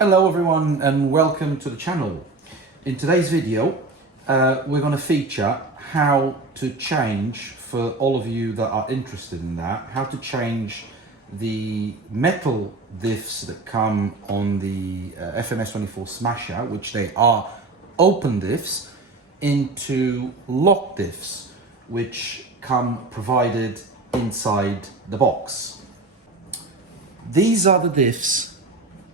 Hello everyone and welcome to the channel. In today's video we're going to feature how to change, for all of you that are interested in that, how to change the metal diffs that come on the FMS24 Smasher, which they are open diffs, into lock diffs which come provided inside the box. These are the diffs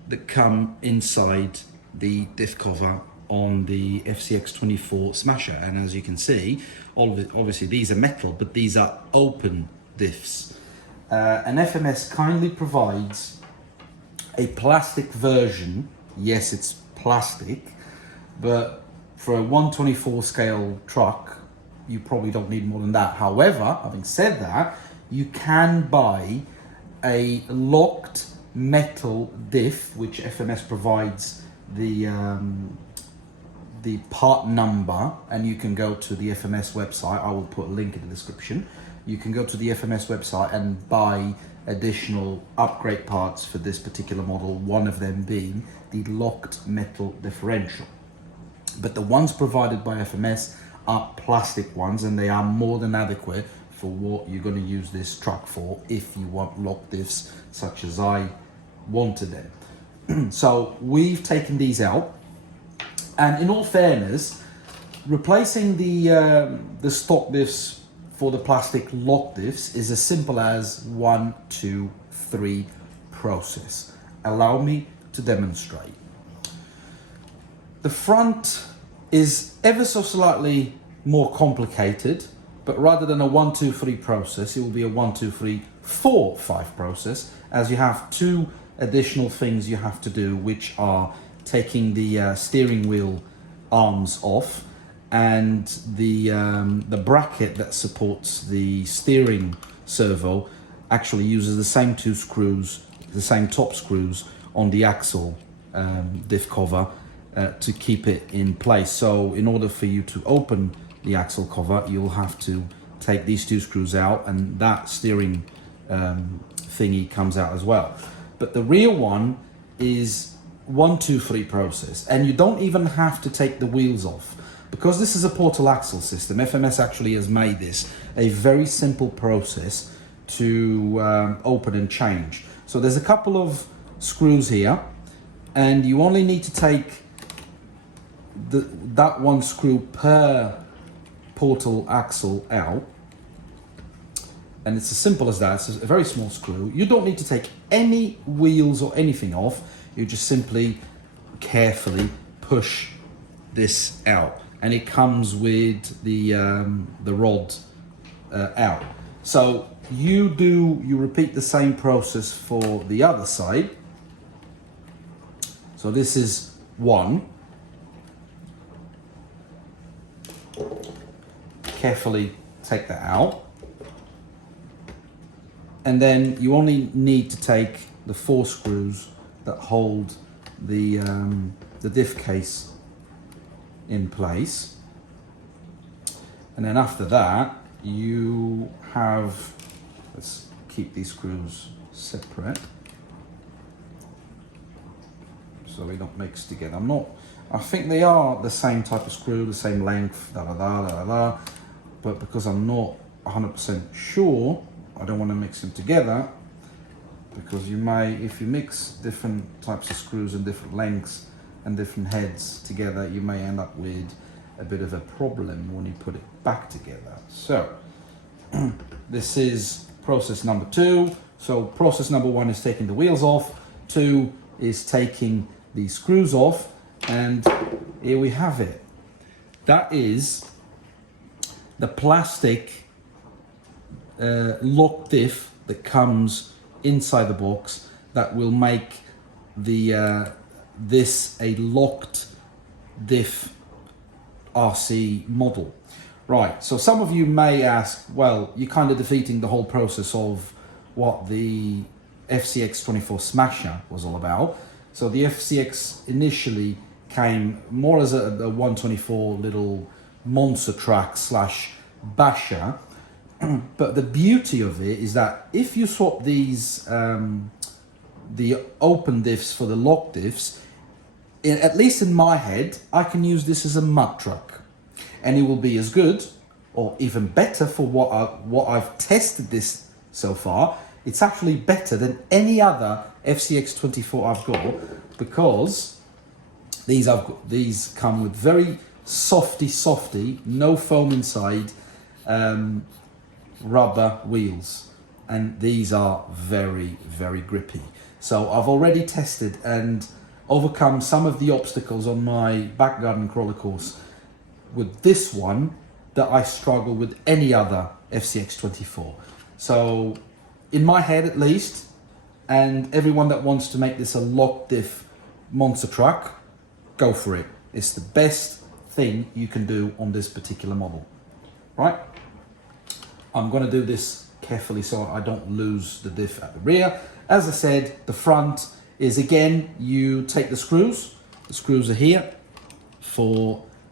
that come inside the diff cover on the FCX24 Smasher, and as you can see, all of it, obviously these are metal, but these are open diffs. And FMS kindly provides a plastic version. Yes, it's plastic, but for a 1/24 scale truck you probably don't need more than that. However, having said that, you can buy a locked metal diff, which FMS provides the part number, and you can go to the FMS website. I will put a link in the description. You can go to the FMS website and buy additional upgrade parts for this particular model, one of them being the locked metal differential. But the ones provided by FMS are plastic ones, and they are more than adequate for what you're going to use this truck for if you want lock diffs such as I wanted them. So we've taken these out, and in all fairness, replacing the stock diffs for the plastic lock diffs is as simple as 1, 2, 3 process. Allow me to demonstrate. The front is ever so slightly more complicated, but rather than a 1, 2, 3 process, it will be a 1, 2, 3, 4, 5 process, as you have two additional things you have to do, which are taking the steering wheel arms off, and the bracket that supports the steering servo actually uses the same two screws, the same top screws on the axle diff cover to keep it in place. So in order for you to open the axle cover, you'll have to take these two screws out, and that steering thingy comes out as well. But the real one is 1, 2, 3 process, and you don't even have to take the wheels off, because this is a portal axle system. FMS actually has made this a very simple process to open and change. So there's a couple of screws here, and you only need to take that one screw per portal axle out, and it's as simple as that. It's a very small screw. You don't need to take any wheels or anything off. You just simply carefully push this out, and it comes with the rod out. So you repeat the same process for the other side. So this is one. Carefully take that out, and then you only need to take the 4 screws that hold the diff case in place, and then after that you have, let's keep these screws separate so they don't mix together. I think they are the same type of screw, the same length, but because I'm not 100% sure, I don't want to mix them together, because you may, if you mix different types of screws and different lengths and different heads together, you may end up with a bit of a problem when you put it back together. So this is process number 2. So process number 1 is taking the wheels off, 2 is taking the screws off, and here we have it. That is the plastic lock diff that comes inside the box that will make the this a locked diff RC model. Right, so some of you may ask, well, you're kind of defeating the whole process of what the FCX24 Smasher was all about. So the FCX initially came more as a 124 little monster truck slash basher, but the beauty of it is that if you swap these the open diffs for the lock diffs, at least in my head, I can use this as a mud truck, and it will be as good or even better for what I've tested this so far. It's actually better than any other FCX24 I've got, because these come with very softy, no foam inside, rubber wheels, and these are very, very grippy. So I've already tested and overcome some of the obstacles on my back garden crawler course with this one that I struggle with any other FCX24. So in my head at least, and everyone that wants to make this a lock diff monster truck, go for it. It's the best thing you can do on this particular model, right? I'm going to do this carefully so I don't lose the diff at the rear. As I said, the front is, again, you take the screws are here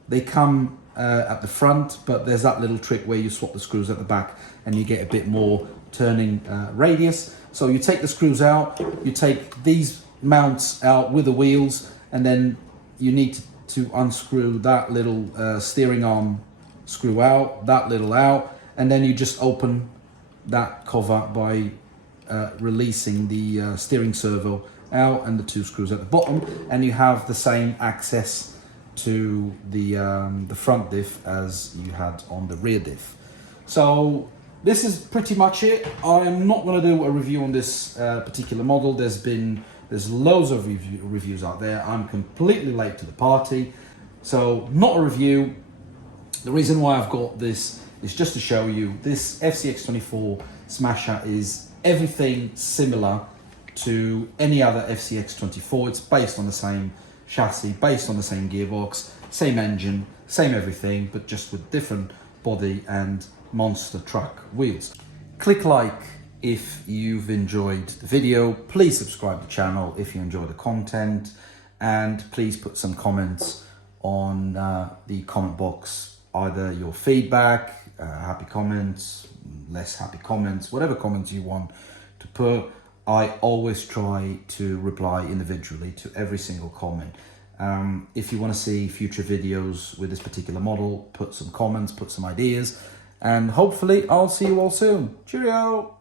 they come at the front, but there's that little trick where you swap the screws at the back and you get a bit more turning radius. So you take the screws out, you take these mounts out with the wheels, and then you need to unscrew that little steering arm screw out, that little out, and then you just open that cover by releasing the steering servo out and the two screws at the bottom, and you have the same access to the front diff as you had on the rear diff. So this is pretty much it. I'm not going to do a review on this particular model. There's loads of reviews out there. I'm completely late to the party, so not a review. The reason why I've got this is just to show you this FCX24 Smasher is everything similar to any other FCX24. It's based on the same chassis, based on the same gearbox, same engine, same everything, but just with different body and monster truck wheels. Click like if you've enjoyed the video. Please subscribe to the channel if you enjoy the content, and please put some comments on the comment box, either your feedback, happy comments, less happy comments, whatever comments you want to put. I always try to reply individually to every single comment. If you want to see future videos with this particular model, put some comments, put some ideas, and hopefully I'll see you all soon. Cheerio!